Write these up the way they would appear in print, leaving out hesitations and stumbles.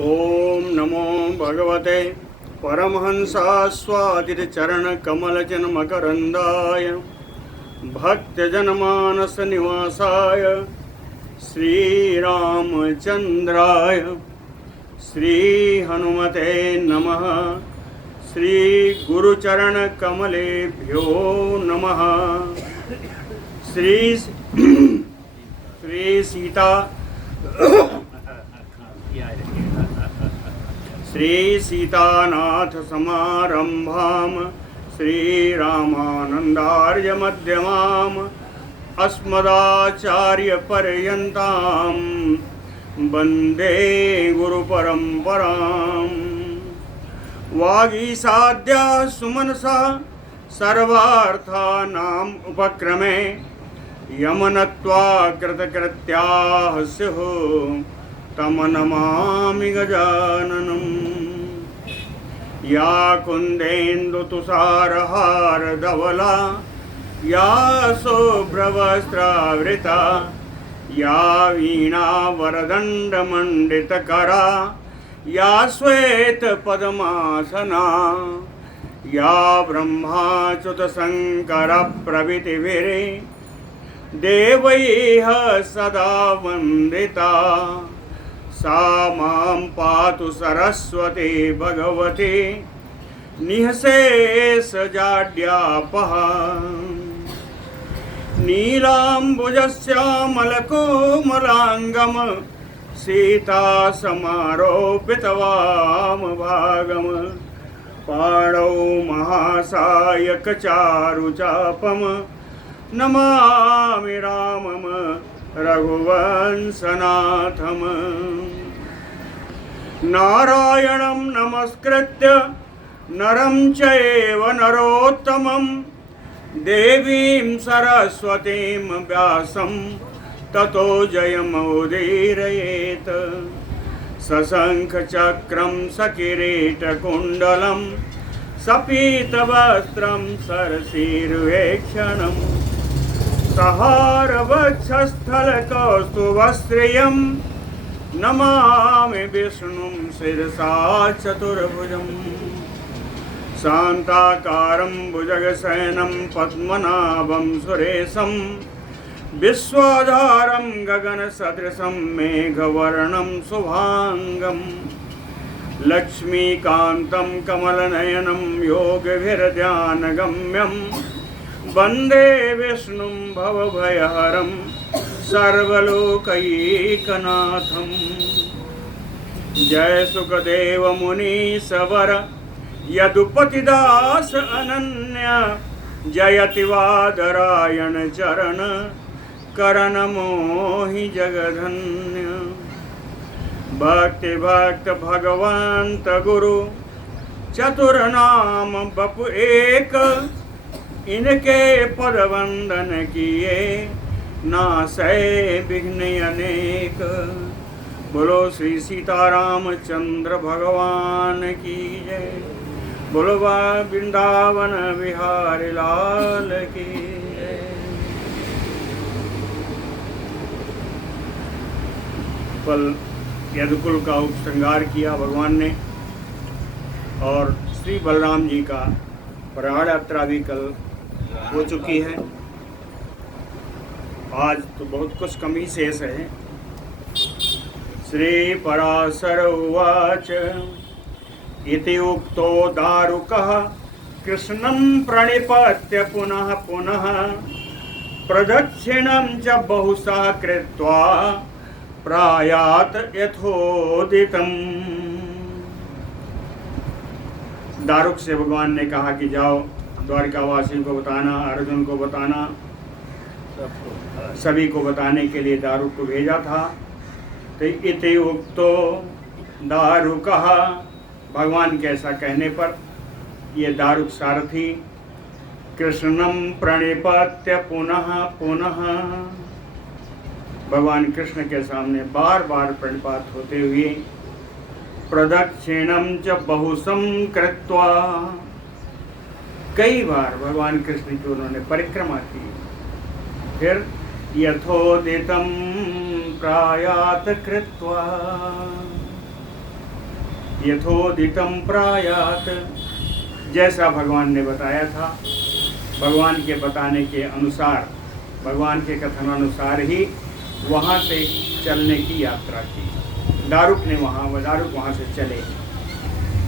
ओम नमो भगवते परमहंसास्वादितचरणकमलजन्मकरन्दाय भक्तजनमानसनिवासाय श्रीरामचन्द्राय श्रीहनुमते नमः। श्रीगुरुचरणकमलेभ्यो नमः। श्री सीता श्री सीतानाथ समारंभाम श्रीरामानंदार्य मध्यमाम अस्मदाचार्य पर्यंताम वंदे गुरु परंपराम। वागीसाद्या सुमनसा सर्वार्थानाम उपक्रमे यमनत्वा कृतकृत्याः स्युः तम नमामि गजाननम्। या कुन्देन्दुतुषारहारधवला या शुभ्रवस्त्रावृता या वीणावरदण्डमण्डितकरा या श्वेतपद्मासना या ब्रह्माच्युतशङ्करप्रभृतिभिः देवैः सदा वन्दिता सा मां पातु सरस्वती भगवती निःशेषजाड्यापः। नीलाम्बुजश्यामलकोमलाङ्गं सीतासमारोपितवामभागं पाणौ महासायकचारुचापं नमामि रामं रघुवंशनाथम्। नारायणं नमस्कृत्य नरं चैव नरोत्तमं देवीं सरस्वतीं व्यासं ततो जयमुदीरयेत्। सशङ्खचक्रं सकिरीटकुण्डलं सपीतवस्त्रं सरसीरुहेक्षणं सहारवक्षस्थलकौस्तुभश्रियं नमामि विष्णुं शिरसा चतुर्भुजं। शान्ताकारं भुजगशयनं पद्मनाभं सुरेशं विश्वाधारं गगनसदृशं मेघवर्णं शुभाङ्गं लक्ष्मीकान्तं कमलनयनं योगभिर्ध्यानगम्यं वन्दे विष्णुं भवभयहरं सर्वलोकैकनाथं। जय सुखदेव मुनीश्वर यदुपतिदास अनन्य जयति वादरायण चरण करण मोहि जगधन्य। भक्ति भक्त भगवंत गुरु चतुर्नाम बपु एक इनके पद वंदन किए नासै विघ्न अनेक। बोलो श्री सीतारामचंद्र भगवान की जय। बोलो वृंदावन बिहारी लाल की जय। कल यदुकुल का उपसंहार किया भगवान ने और श्री बलराम जी का प्रयाण यात्रा भी कल हो चुकी है। आज तो बहुत कुछ कमी शेष है। श्री पराशर उवाच इति उक्तो दारुकः कृष्णं प्रणिपत्य पुनः पुनः प्रदक्षिणं च बहुशः कृत्वा प्रायात यथोदितम्। दारुक से भगवान ने कहा कि जाओ द्वारिकावासियों को बताना, अर्जुन को बताना, सभी को बताने के लिए दारुक को भेजा था। तो इति उक्तो दारुकः, भगवान के ऐसा कहने पर ये दारुक सारथी कृष्णम प्रणिपत्य पुनः पुनः, भगवान कृष्ण के सामने बार बार प्रणिपात होते हुए प्रदक्षिणम च बहुसम कृत्वा, कई बार भगवान कृष्ण की उन्होंने परिक्रमा की। फिर यथोदितं प्रायात कृत्वा, यथोदितं प्रायात, जैसा भगवान ने बताया था, भगवान के बताने के अनुसार, भगवान के कथनानुसार ही वहाँ से चलने की यात्रा की। दारुक वहाँ से चले।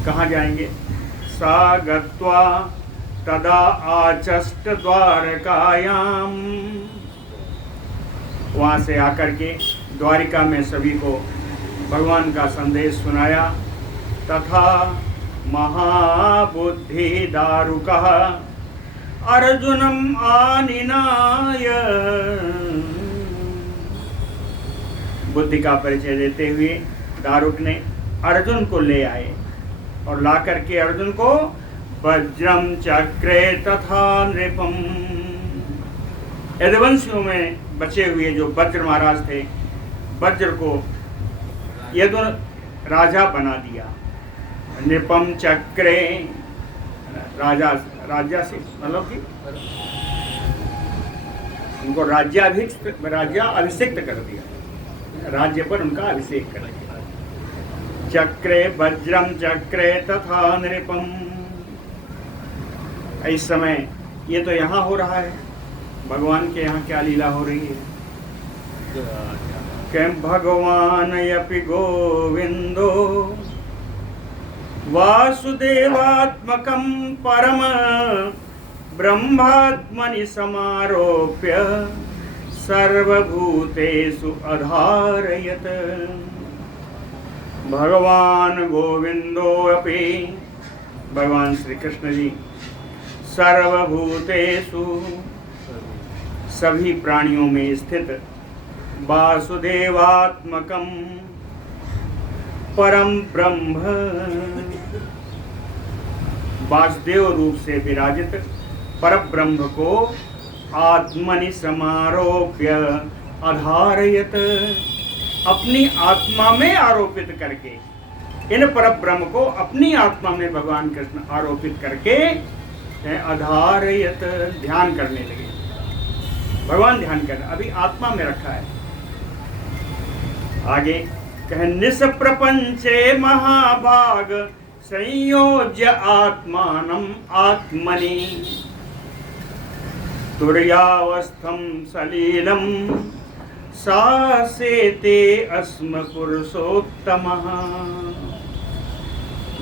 कहाँ जाएंगे? सा गत्वा तदा आचष्ट द्वारकायाम, वहाँ से आकर के द्वारिका में सभी को भगवान का संदेश सुनाया। तथा महाबुद्धि दारुकः अर्जुनम आनिनाय, बुद्धि का परिचय देते हुए दारुक ने अर्जुन को ले आए और ला करके अर्जुन को वज्रम चक्रे तथा नृपम, यदुवंशियों में बचे हुए जो वज्र महाराज थे, वज्र को यदु राजा बना दिया। नृपम चक्रे, राजा से मतलब कि उनको राज्याभिषिक्त कर दिया, राज्य पर उनका अभिषेक कर दिया। चक्रे वज्रम चक्रे तथा नृपम, इस समय ये तो यहाँ हो रहा है, भगवान के यहाँ क्या लीला हो रही है? किं भगवान अपि गोविंदो वासुदेवात्मकं परम ब्रह्मात्मनि समारोप्य सर्वभूतेषु अधारयत। भगवान गोविंदो अपि, भगवान श्री कृष्ण जी, सर्वभूतेषु, सभी प्राणियों में स्थित, वासुदेवात्मकं परम ब्रह्म, वासुदेव रूप से विराजित परब्रह्म को आत्मनि समारोप्य आधारयत, अपनी आत्मा में आरोपित करके, इन परब्रह्म को अपनी आत्मा में भगवान कृष्ण आरोपित करके आधारयत, ध्यान करने लगे। भगवान ध्यान कर, अभी आत्मा में रखा है। आगे कह निस प्रपंचे महाभाग संयोज्य आत्मानम आत्मनि तुर्यावस्थम सलीलम सासेते अस्म पुरुषोत्तमः।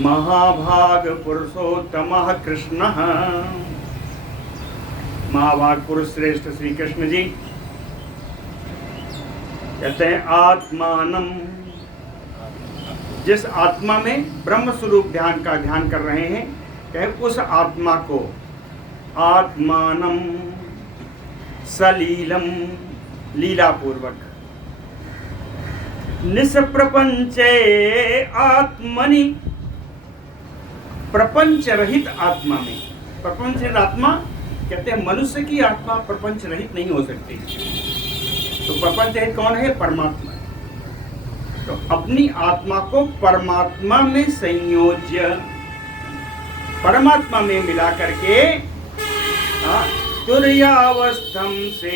महाभाग पुरुषोत्तमः कृष्णः, महाभाग पुरुष श्रेष्ठ श्री कृष्ण जी कहते हैं आत्मानम, जिस आत्मा में ब्रह्म स्वरूप ध्यान कर रहे हैं, कहे उस आत्मा को आत्मानम सलीलम, लीला पूर्वक, निष्प्रपंचे आत्मनि, प्रपंच रहित आत्मा में। प्रपंच रहित आत्मा कहते हैं मनुष्य की आत्मा प्रपंच रहित नहीं हो सकती। तो प्रपंच रहित कौन है? परमात्मा। तो अपनी आत्मा को परमात्मा में संयोज्य, परमात्मा में मिला करके तुर्यावस्थम से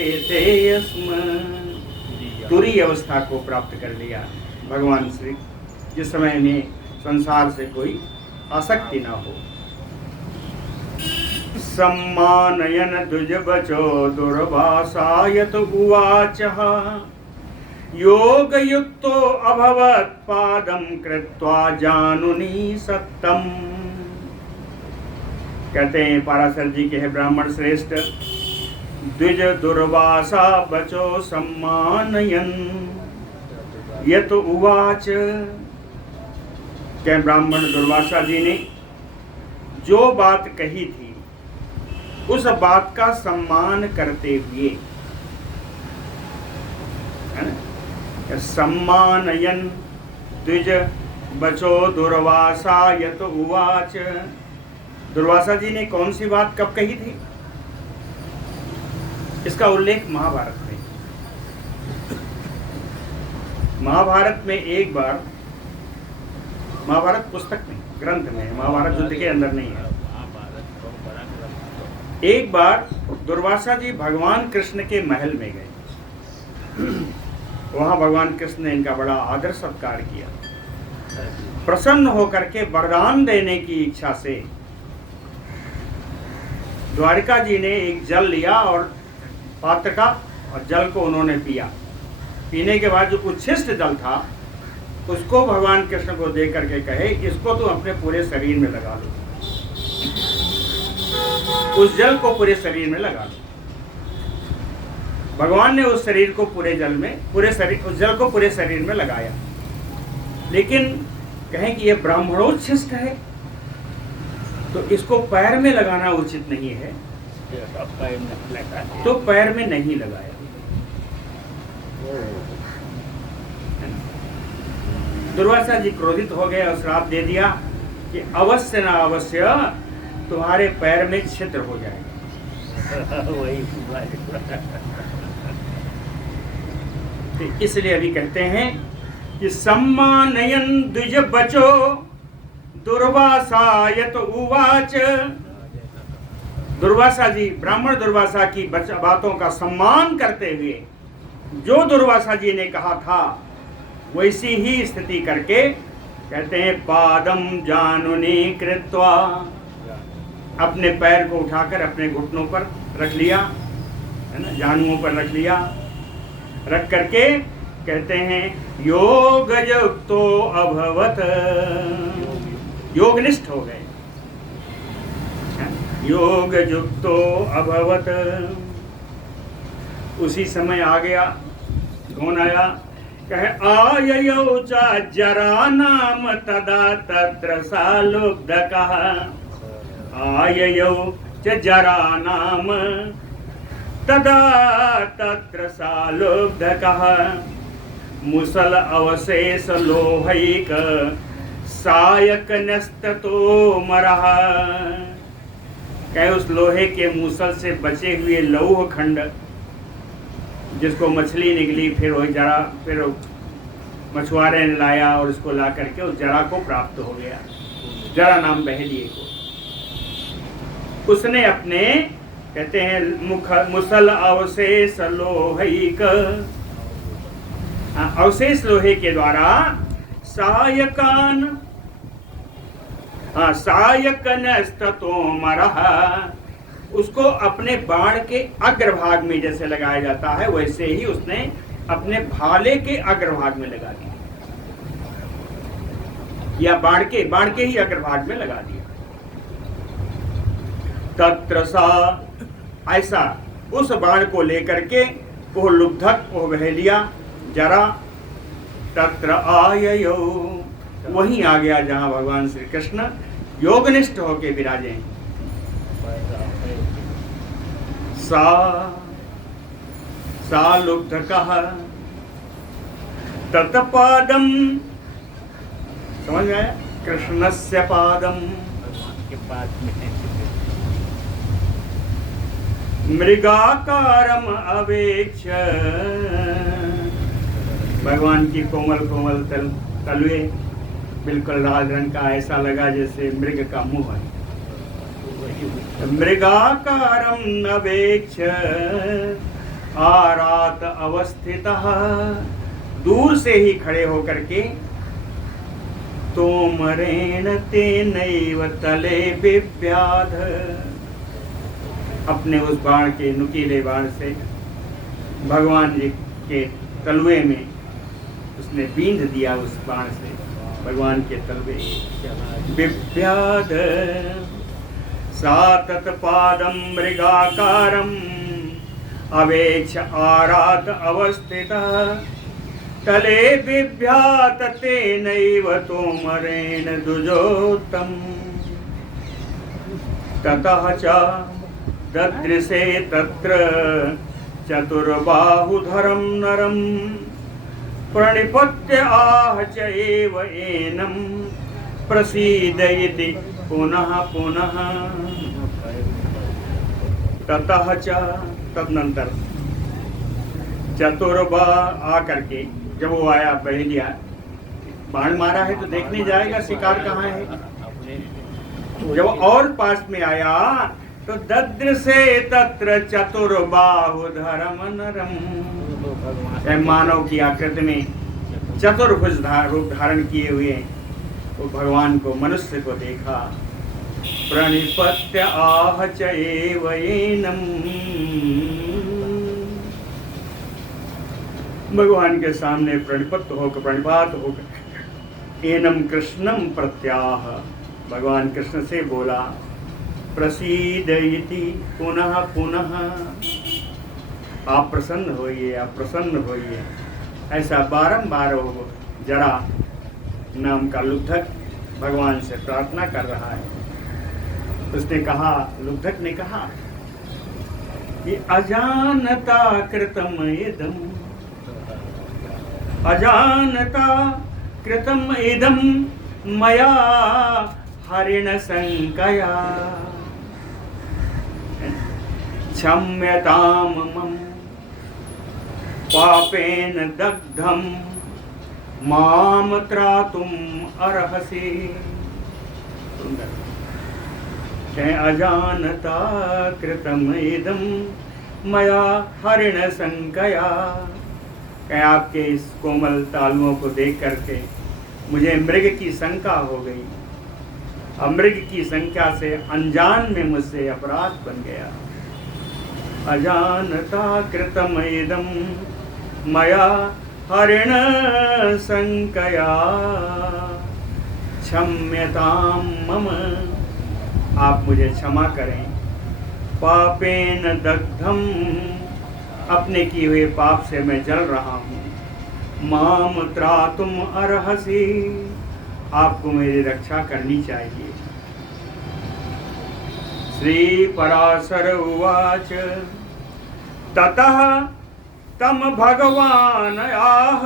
तुरी अवस्था को प्राप्त कर लिया भगवान श्री, जिस समय में संसार से कोई आसक्ति ना हो। सम्मानयन द्विज बचो दुर्वासायत उवाचः योगयुक्तो अभवत् पादं कृत्वा जानुनी सत्तम। कहते हैं पाराशर जी के हैं ब्राह्मण श्रेष्ठ, द्विज दुर्वासा बचो सम्मानयन यत उवाच, क्या ब्राह्मण दुर्वासा जी ने जो बात कही थी उस बात का सम्मान करते हुए, सम्मानयन द्विज बचो दुर्वासा यत उवाच। दुर्वासा जी ने कौन सी बात कब कही थी? इसका उल्लेख महाभारत में। महाभारत में एक बार, महाभारत पुस्तक में, ग्रंथ में, महाभारत युद्ध के अंदर नहीं है। एक बार दुर्वासा जी भगवान कृष्ण के महल में गए। वहाँ भगवान कृष्ण ने इनका बड़ा आदर सत्कार किया। प्रसन्न होकर के वरदान देने की इच्छा से द्वारिका जी ने एक जल लिया और पात्र का, और जल को उन्होंने पिया। पीने के बाद जो उच्छिष्ट जल था उसको भगवान कृष्ण को दे करके कहे, इसको तुम अपने पूरे शरीर में लगा लो। उस जल को पूरे शरीर में लगा लो। भगवान ने उस शरीर को पूरे जल में, उस जल को पूरे शरीर में लगाया। लेकिन कहें कि यह ब्राह्मणोच्छिष्ट है तो इसको पैर में लगाना उचित नहीं है, तो पैर में नहीं लगाया। दुर्वासा जी क्रोधित हो गए और श्राप दे दिया कि अवश्य ना अवश्य तुम्हारे पैर में छिद्र हो जाएगा। तो इसलिए अभी कहते हैं कि सम्मानयन द्विज बचो दुर्वासायत उवाच। दुर्वासा जी, ब्राह्मण दुर्वासा की बातों का सम्मान करते हुए जो दुर्वासा जी ने कहा था वैसी ही स्थिति करके कहते हैं पादम जानुनी कृत्वा, अपने पैर को उठाकर अपने घुटनों पर रख लिया, है ना, जानुओं पर रख लिया। रख करके कहते हैं योग युक्तो अभवत, योगनिष्ठ हो गए। योग युक्तो अभवत। उसी समय आ गया, कौन आया? कहे आययौ च जरा नाम तदा तत्र सालुब्धकः। आययौ च जरा नाम तदा तत्र सालुब्धकः। मुसल अवशेष लोहैक सायक नस्ततो मरः। कहे उस लोहे के मूसल से बचे हुए लौह खंड जिसको मछली निकली, फिर वही जरा, फिर मछुआरे ने लाया और उसको ला करके उस जरा को प्राप्त हो गया, जरा नाम बहेलिए को। उसने अपने, कहते हैं मुसल अवशेष लोहिक, अवशेष लोहे के द्वारा सायकान, सायकनस्ततोमरः, उसको अपने बाण के अग्रभाग में जैसे लगाया जाता है वैसे ही उसने अपने भाले के अग्रभाग में लगा दिया, या बाण के ही अग्रभाग में लगा दिया। तत्र सा, ऐसा उस बाण को लेकर के वो लुब्धक, वो बहेलिया जरा, तत्र आययो, वहीं आ गया जहां भगवान श्री कृष्ण योगनिष्ठ होके विराजे हैं। सा लुब्धकः तत्पादम, समझ में आया? कृष्णस्य पादम के पाद में मृगाकारम अवेक्ष, भगवान की कोमल कोमल तलवे, बिल्कुल लाल रंग का, ऐसा लगा जैसे मृग का मुंह है। मृगाकारम नवेक्ष आरात अवस्थितः, दूर से ही खड़े होकर के तोमरेण तेनैव तले बिभ्याध, अपने उस बाण के, नुकीले बाण से भगवान जी के तलवे में उसने बींध दिया, उस बाण से भगवान के तलवे बिभ्याध। सा तत्पादम मृगाकारम अवेक्ष आरात अवस्थितः तले बिभ्यात तेनैव तोमरेण द्विजोत्तम। ततः च ददृशे तत्र चतुर्बाहुधरं नरं प्रणिपत्य आह च एव एनं प्रसीदयति पुनः पुनः। ततः च, तदनंतर चतुर्बा आकर के, जब वो आया, बहेलिया बाण मारा है तो देखने जाएगा शिकार कहाँ है। जब और पास में आया तो ददृशे तत्र चतुर्बाहुधरं नरं, मानव की आकृति में चतुर्भुज रूप धारण किए हुए वो भगवान को, मनुष्य को देखा। प्रणिपत्य आह च एव एनम, भगवान के सामने प्रणिपात होकर एनम कृष्णम प्रत्याह, भगवान कृष्ण से बोला प्रसीद इति पुनः पुनः, आप प्रसन्न होइए, आप प्रसन्न होइए। ऐसा बारंबार वो जरा नाम का लुब्धक भगवान से प्रार्थना कर रहा है। उसने कहा, लुब्धक ने कहा कि अजानता कृतम इदम, अजानता कृतम इदम मया हरिण संकया, क्षम्यतां मम पापेन दग्धं माम त्रातुम् अर्हसि। अजानता कृतम इदं मया हरिण संकया, आपके इस कोमल तालुओं को देख करके मुझे मृग की शंका हो गई। मृग की संख्या से अनजान में मुझसे अपराध बन गया। अजानता कृतम इदं मया हरिण संकया, क्षम्यतां मम, आप मुझे क्षमा करें। पापेन दग्धम, अपने किए हुए पाप से मैं जल रहा हूँ। माम त्रातुम अर्हसि, आपको मेरी रक्षा करनी चाहिए। श्री पराशर उवाच ततः तम भगवान आह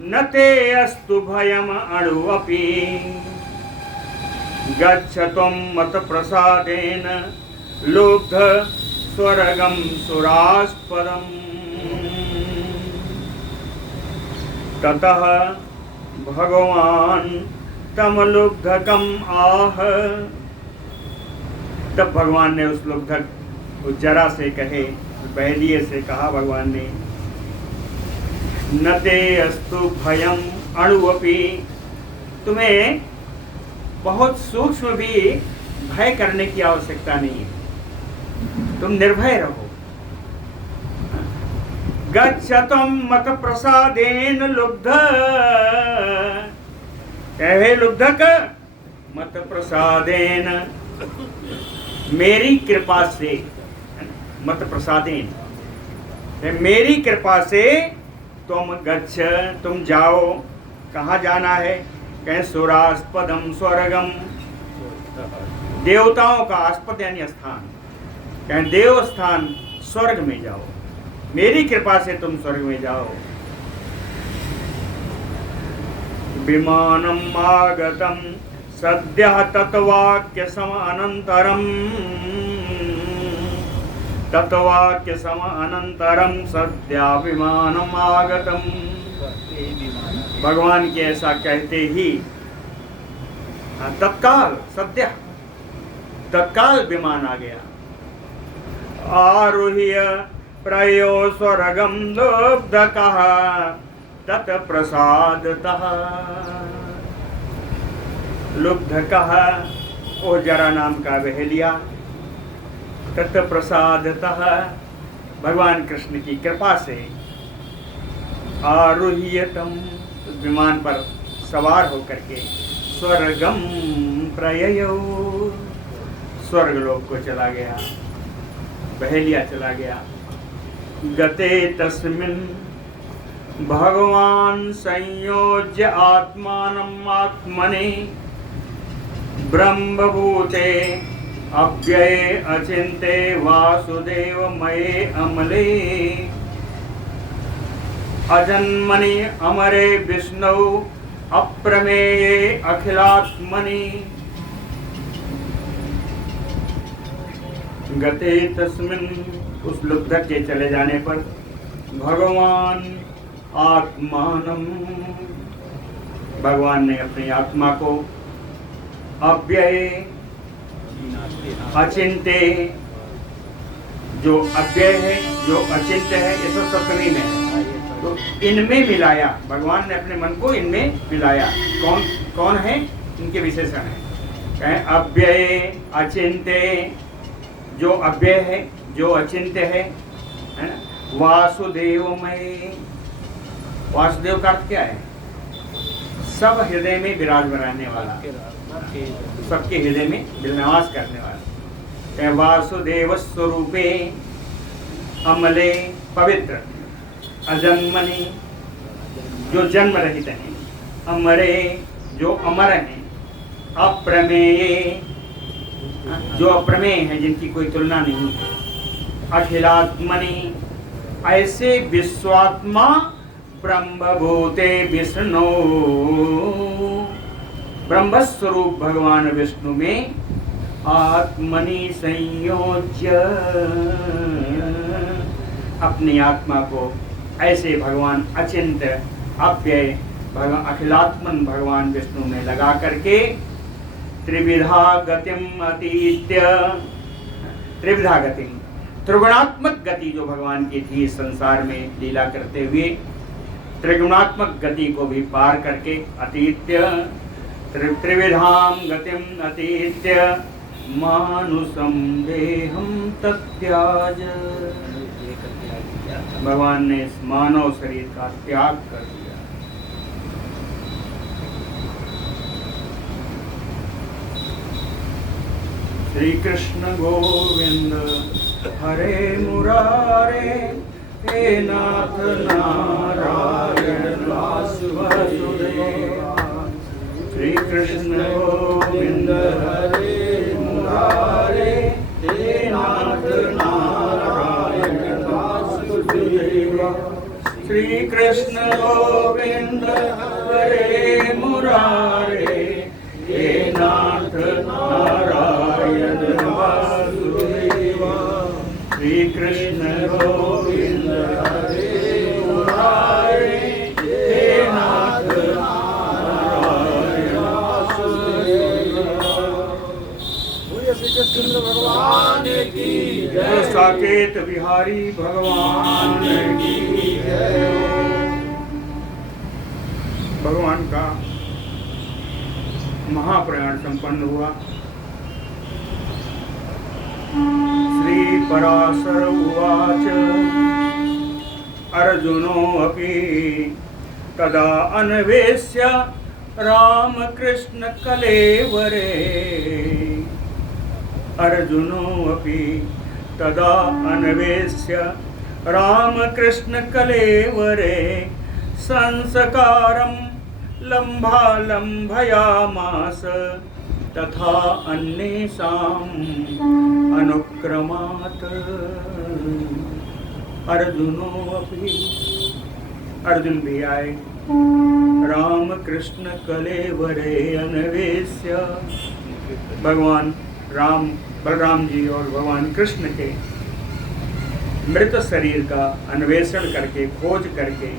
न ते अस्तु भयम अणुअपि, गच्छ त्वं मत प्रसादेन लुब्ध स्वर्गम सुरास्पदम। ततः भगवान तम लुब्धकम आह, तब भगवान ने उस लुब्धक, उस जरा से कहे, बहलिए से कहा भगवान ने, नते अस्तु भयम अणुअपि, तुम्हें बहुत सूक्ष्म भी भय करने की आवश्यकता नहीं है, तुम निर्भय रहो। गच्छतम मत प्रसादेन लुब्ध, कहे लुब्धक मत प्रसादेन, मेरी कृपा से, मत प्रसादेन, मेरी कृपा से तुम गच्छ, तुम जाओ। कहाँ जाना है? कहें सुरास्पदम स्वर्गम, देवताओं का आस्पद यानी स्थान, कहें देव स्थान स्वर्ग में जाओ, मेरी कृपा से तुम स्वर्ग में जाओ। विमानम आगतम सद्यः तत्वाक्य समानंतरम, तत्वाक्य समानंतरम सद्या विमानम आगतम। भगवान के ऐसा कहते ही तत्काल, सद्य, तत्काल विमान आ गया। आरुह्य प्रयो स्वर्गम लुब्धकः तत्प्रसादतः, लुब्धकः ओ जरा नाम का बहेलिया, तत्प्रसादतः भगवान कृष्ण की कृपा से, आरुह्यतम विमान पर सवार होकर के, स्वर्गम प्रययो, स्वर्गलोक को चला गया, बहेलिया चला गया। गते तस्मिन् भगवान संयोज्य आत्मानम् आत्मने, ब्रह्मभूते अव्यये अचिन्ते वासुदेव मये अमले, अजन्मनि अमरे विष्णु अप्रमेये अखिलात्मनि। गते तस्मिन्, उस लुब्धक के चले जाने पर, भगवान आत्मानम, भगवान ने अपनी आत्मा को, अव्यय अचिंत्य, जो अव्यय है, जो अचिंत्य है, ये सब सप्तमी में है, तो इनमें मिलाया, भगवान ने अपने मन को इनमें मिलाया। कौन कौन है, इनके विशेषण है। कहें अव्यय अचिंत्य, जो अव्यय है, जो अचिंत्य है ना। वासुदेवमय, वासुदेव का अर्थ क्या है? सब हृदय में विराज रहने वाला, सबके हृदय में निवास करने वाला। कहें वासुदेव स्वरूपे अमले पवित्र अजन्मनि, जो जन्म रहित हैं, अमरे जो अमर हैं, अप्रमेय जो अप्रमेय है, जिनकी कोई तुलना नहीं है, अखिलात्मनि ऐसे विश्वात्मा ब्रह्मभूते विष्णु, ब्रह्मस्वरूप भगवान विष्णु में आत्मनि संयोज्य, अपनी आत्मा को ऐसे भगवान अचिंत्य अव्यय भगवान अखिलात्मन भगवान विष्णु में लगा करके त्रिविधा गतिम अतीत्य, त्रिविधा गतिम त्रिगुणात्मक गति जो भगवान की थी इस संसार में लीला करते हुए, त्रिगुणात्मक गति को भी पार करके अतीत्य त्रिविधाम गतिम अतीत्य मानुषम देहम तत्याज, भगवान ने इस मानव शरीर का त्याग कर दिया। श्री कृष्ण गोविंद हरे मुरारे, हे नाथ नारायण वासुदेव। श्री कृष्ण गोविंद हरे मुरारे, हे नाथ नारायण वासुदेव। श्री कृष्ण गोविंद हरे मुरारे, हे नाथ नारायण वासुदेव। श्री कृष्ण गोविंद हरे मुरारे, हे नाथ नारायण वासुदेव। श्री कृष्ण भगवान की जय, साकेत बिहारी भगवान की जय। भगवान का महाप्रयाण संपन्न हुआ। श्री पराशर उवाच अर्जुनो अपि तदा अन्वेष्य रामकृष्ण कलेवरे। अर्जुनो अपि तदा अन्वेष्य रामकृष्ण कलेवरे, संस्कारं लम्भयामास तथा अन्येषाम् अनुक्रमात्। अर्जुनो अपि, अर्जुन भी आए राम कृष्ण कलेवरे अन्वेष्य, भगवान राम बलराम जी और भगवान कृष्ण के मृत शरीर का अन्वेषण करके, खोज करके,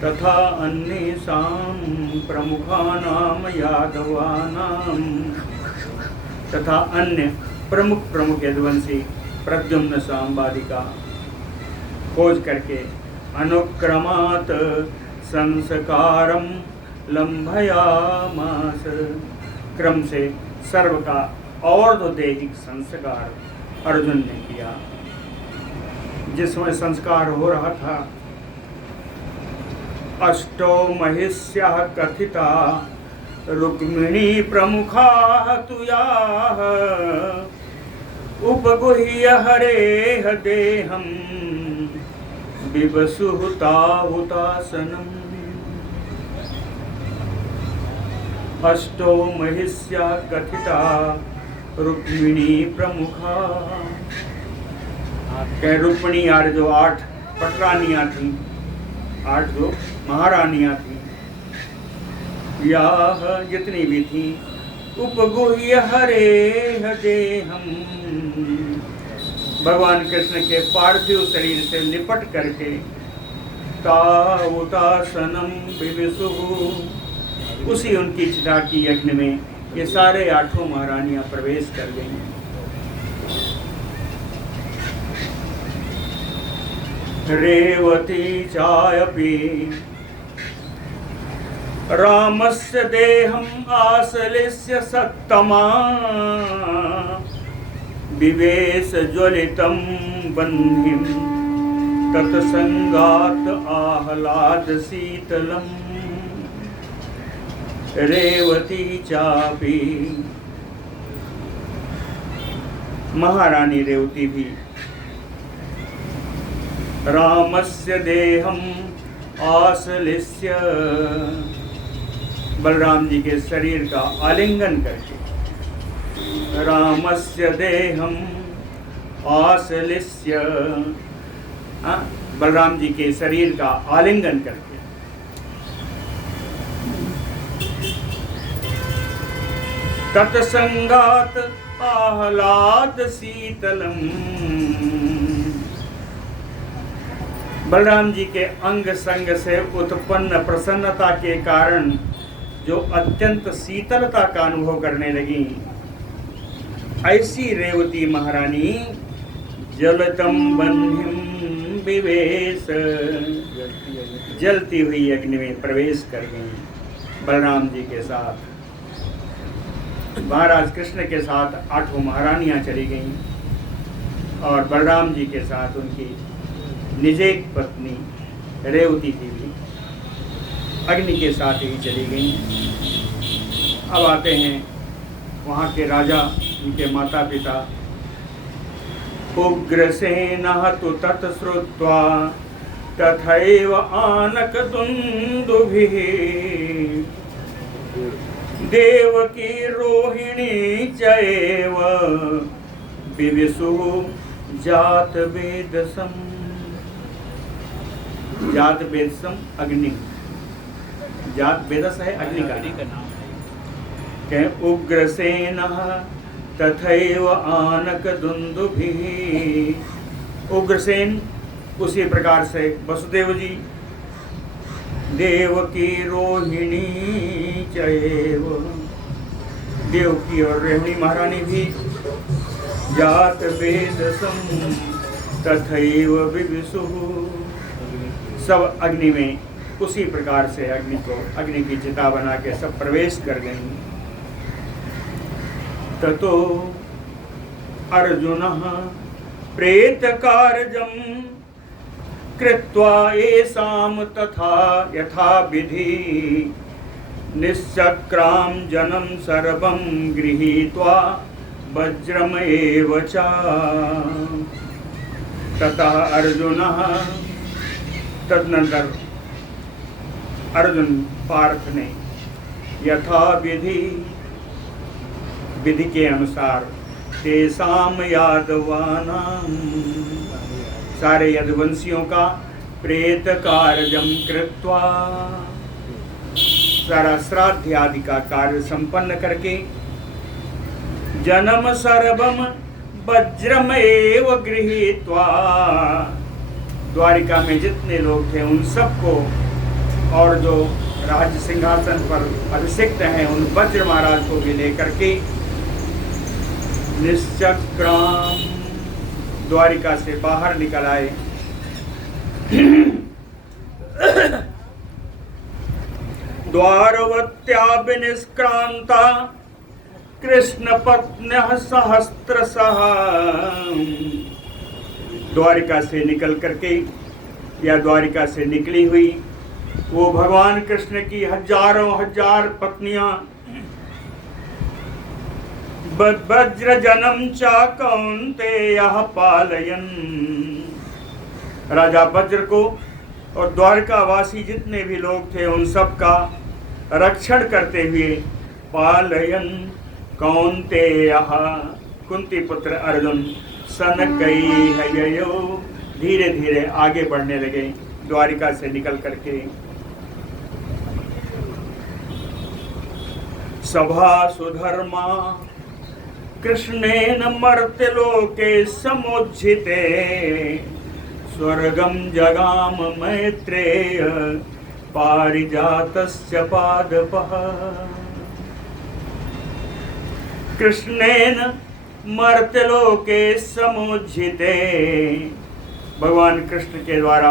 तथा अन्येषां प्रमुखानां यादवानां, तथा अन्य प्रमुख यदुवंशी प्रद्युम्न सांबादि का खोज करके, अनुक्रमात् संस्कारं लम्भयामास, क्रम से सर्व का और्ध्वदेहिक संस्कार अर्जुन ने किया। जिसमें संस्कार हो रहा था, अष्टो महिष्यः कथिता रुक्मिणी प्रमुखा तुयाः, उपगुह्य हरेह देहं विवसुहुताहुतासनम्। अष्टो महिष्यः कथिता रुक्मिणी प्रमुखा, रुक्मिणी यार जो 8 पटरानियां थी, 8 जो महारानियां थी, याह जितनी भी थी, उपगुह्य हरेह देहम, भगवान कृष्ण के पार्थिव शरीर से लिपट करके, तावुतासनम विविसुहु, उसी उनकी चिता की यज्ञ में ये सारे 8 महारानियां प्रवेश कर गईं। रेवती चायपि रामस्य देहम् आसलिस्य सत्तमा विवेश ज्वलितं बह्निं तत्संगात आह्लाद शीतलम् रेवती चापि। महारानी रेवती भी रामस्य देहम् आश्लिष्य बलराम जी के शरीर का आलिंगन करके, रामस्य देहम् आश्लिष्य, बलराम जी के शरीर का आलिंगन करके तत्संगात आह्लाद शीतलम, बलराम जी के अंग संग से उत्पन्न प्रसन्नता के कारण जो अत्यंत शीतलता का अनुभव करने लगी, ऐसी रेवती महारानी जलतम बह्निं विवेश, जलती हुई अग्नि में प्रवेश कर गई बलराम जी के साथ। महाराज कृष्ण के साथ 8 महारानियां चली गईं और बलराम जी के साथ उनकी निजेक पत्नी रेवती जी भी अग्नि के साथ ही चली गईं। अब आते हैं वहाँ के राजा, उनके माता पिता। उग्रसेनः तु तत्श्रुत्वा तथैव आनकदुन्दुभिः देवकी रोहिणी चैव विविशुः जातवेदसम्। जातवेदसम् अग्नि, जातवेदस है अग्नि का नाम। कहें उग्रसेनः तथैव आनकदुन्दुभिः, उग्रसेन उसी प्रकार से वसुदेव जी, देवकी रोहिणी चैव, देवकी और रोहिणी महारानी भी, जात वेदसम तथैव विविशुः, सब अग्नि में उसी प्रकार से अग्नि की चिता बना के सब प्रवेश कर गईं। ततो अर्जुनः प्रेतकारजं कृत्वा येषां तथा यथा विधि निश्चक्रां जनं सर्वं गृहीत्वा वज्रमेव च। ततः अर्जुनः, तदनंतर अर्जुन पार्थ ने यथा विधि, विधि के अनुसार, तेषां यादवानां, सारे यदुवंशियों का प्रेत कार्यम कृत्वा, सारा श्राद्ध आदि का कार्य संपन्न करके, जन्म सर्वम वज्रम एव गृहीत्वा, द्वारिका में जितने लोग थे उन सबको और जो राज्य सिंहासन पर अभिषिक्त हैं उन वज्र महाराज को भी लेकर के निश्चक्राम, द्वारिका से बाहर निकल आए। द्वारवत्या विनिष्क्रांता कृष्ण पत्न्यः सहस्त्रशः, द्वारिका से निकल करके या द्वारिका से निकली हुई वो भगवान कृष्ण की हजारों हजार पत्नियां वज्र जनम चा कौन्तेयः पालयन्, राजा वज्र को और द्वारका वासी जितने भी लोग थे उन सब का रक्षण करते हुए, पालयन् कौन्तेयः, कुंती पुत्र अर्जुन, सनकैर्ययो, धीरे धीरे आगे बढ़ने लगे द्वारिका से निकल करके। सभा सुधर्मा कृष्णेन मर्त्यलोके समुज्झिते, स्वर्गं जगाम मैत्रेय पारिजातस्य पादपः। कृष्णेन मर्त्यलोके समुज्झिते, भगवान कृष्ण के द्वारा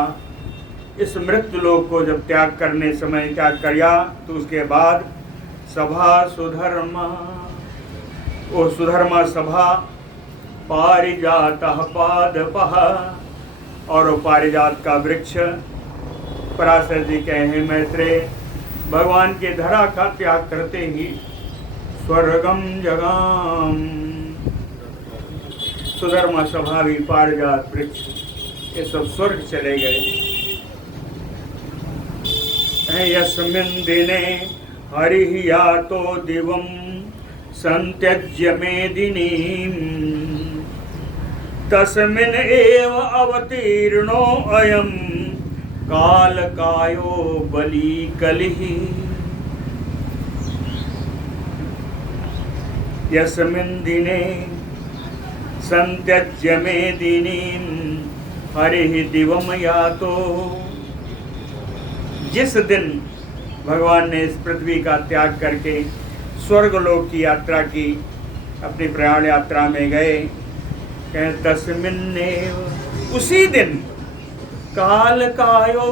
इस मृत्यु लोक को जब त्याग करने समय त्याग किया तो उसके बाद सभा सुधर्मा, वो सुधर्मा सभा पारिजातः पादपः, और वो पारिजात का वृक्ष पराशर जी कहे हैं मैत्रेय भगवान के धरा का त्याग करते ही स्वर्गम जगाम, सुधर्मा सभा भी पारिजात वृक्ष ये सब स्वर्ग चले गए। यस्मिन् दिने हरिः यातो दिवं संत्यज्य मेदिनीं, तस्मिन् एव अवतीर्णो अयं कालकायो बली कलिः। यस्मिन् दिने संत्यज्य मेदिनीं हरिः दिवं यातो, जिस दिन भगवान ने इस पृथ्वी का त्याग करके स्वर्गलोक की यात्रा की, अपनी प्रयाण यात्रा में गए, कहें तस्मिन्नेव उसी दिन काल कायो,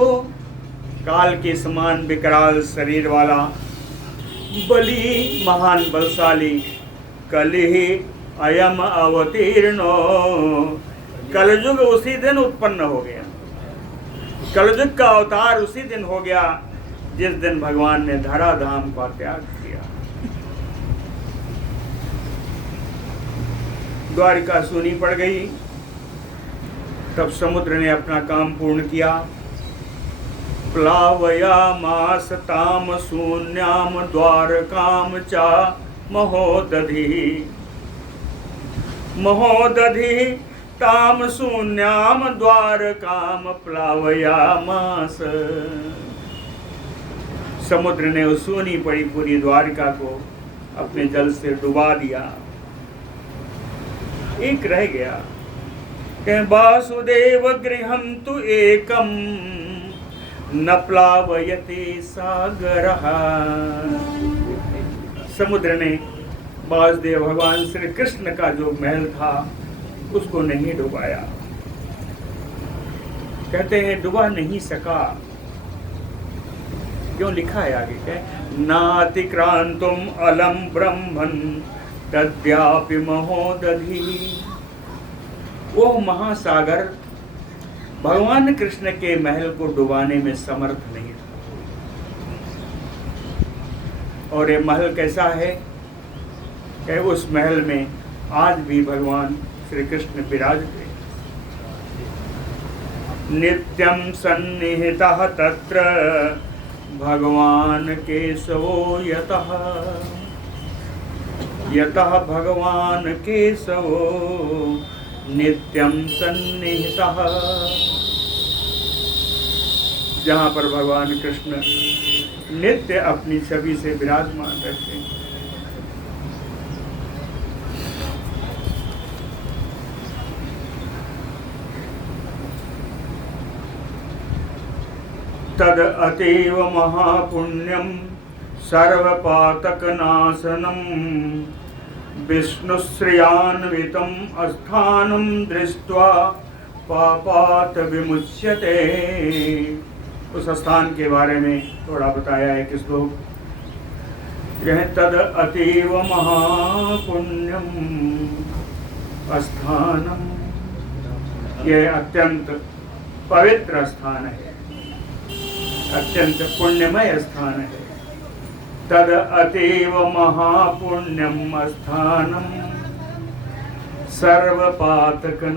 काल के समान विकराल शरीर वाला बली महान बलशाली कलिहि अयम अवतीर्णो, कलयुग उसी दिन उत्पन्न हो गया। कलयुग का अवतार उसी दिन हो गया जिस दिन भगवान ने धराधाम का त्याग किया। द्वारिका सूनी पड़ गई, तब समुद्र ने अपना काम पूर्ण किया। प्लावयामास ताम शून्याम द्वारकाम चा महोदधि, महोदधि ताम शून्याम द्वारकाम प्लावयामास। समुद्र ने उस सूनी पड़ी पूरी द्वारिका को अपने जल से डुबा दिया, एक रह गया। कहें वासुदेव गृहं तु एकम न प्लावयति सागरः। समुद्र ने वासुदेव भगवान श्री कृष्ण का जो महल था उसको नहीं डुबाया। कहते हैं डुबा नहीं सका, क्यों? लिखा है आगे क्या, नातिक्रांतुम अलम ब्रह्मन तद्यापि महोदधि। वो महासागर भगवान कृष्ण के महल को डुबाने में समर्थ नहीं था। और ये महल कैसा है कि उस महल में आज भी भगवान श्री कृष्ण विराजते, नित्यं सन्निहितः तत्र भगवान केशवो यतः, यतः भगवान केशवो नित्यं सन्निहितः। जहाँ पर भगवान कृष्ण नित्य अपनी छवि से विराजमान रहते हैं। तद अतीव महापुण्यम सर्वपातकनाशनम विष्णुश्रियान्वितम अस्थानं दृष्ट्वा पापात् विमुच्यते। उस स्थान के बारे में थोड़ा बताया है कि श्लोक तद अतीव महापुण्यम स्थानम, यह अत्यंत पवित्र स्थान है, अत्यंत पुण्यमय स्थान है। तद अतीव महापुण्यम स्थानम सर्वपातकनाशनम,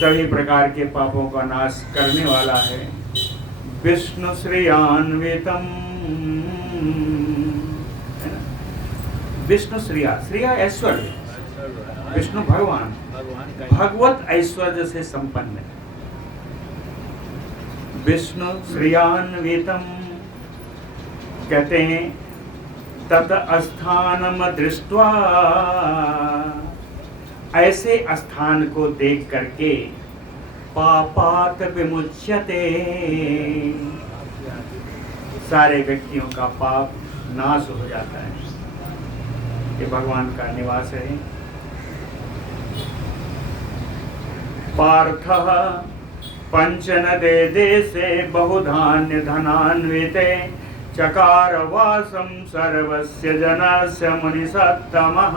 सभी प्रकार के पापों का नाश करने वाला है। विष्णु श्रियान्वितम, विष्णु श्रिया, श्रिया ऐश्वर्य, विष्णु भगवान भगवत ऐश्वर्य से संपन्न है। विष्णु श्रियान्वितम कहते हैं तत् स्थानम दृष्ट्वा, ऐसे स्थान को देख करके पापात विमुच्यते, सारे व्यक्तियों का पाप नाश हो जाता है। ये भगवान का निवास है। पार्थः पंचनदे देशे बहुधान्य धनान्विते चकार वासं सर्वस्य जनस्य मुनिसत्तमः।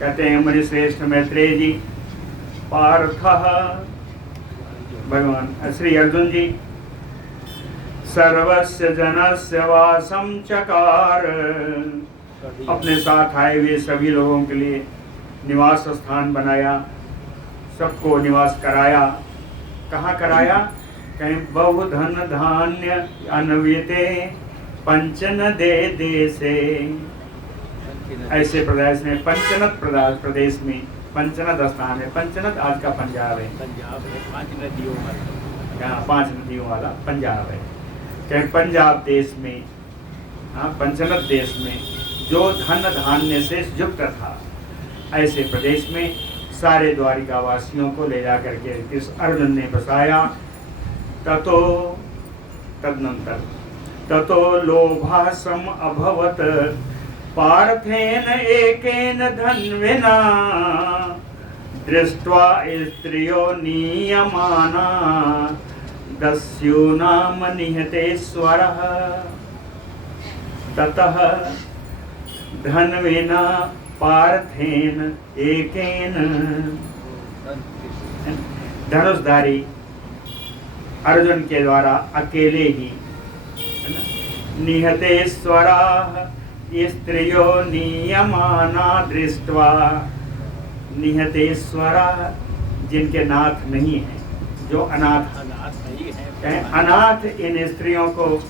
कहते हैं मुनिश्रेष्ठ मैत्रेय जी, पार्थः भगवान श्री अर्जुन जी सर्वस्य जनस्य वासं चकार, अपने साथ आए हुए सभी लोगों के लिए निवास स्थान बनाया, सबको निवास कराया। कहाँ कराया? कहीं बहुधन धान्य अन्विते पंचनदे देशे, ऐसे प्रदेश में पंचनद प्रदेश में पंचनद स्थान है। पंचनद आज का पंजाब है, पांच नदियों वाला, यहाँ 5 नदियों वाला पंजाब है। कहीं पंजाब देश में, हाँ पंचनद देश में जो धन धान्य से युक्त था, ऐसे प्रदेश में सारे द्वारिका वासियों को ले जा करके इस अर्जुन ने बसाया। तदनंतर ततो लोभासम अभवत पार्थेन एकेन धन्विना दृष्ट्वा स्त्रियो नीयमाना दस्यूनाम निहतेश्वरः। ततः धन्विना पार्थेन एकेन, धनुषधारी अर्जुन के द्वारा अकेले ही निहतेश्वराः स्त्रियो नियमाना दृष्ट्वा, निहतेश्वराः जिनके नाथ नहीं है, जो अनाथ है, अनाथ इन स्त्रियों को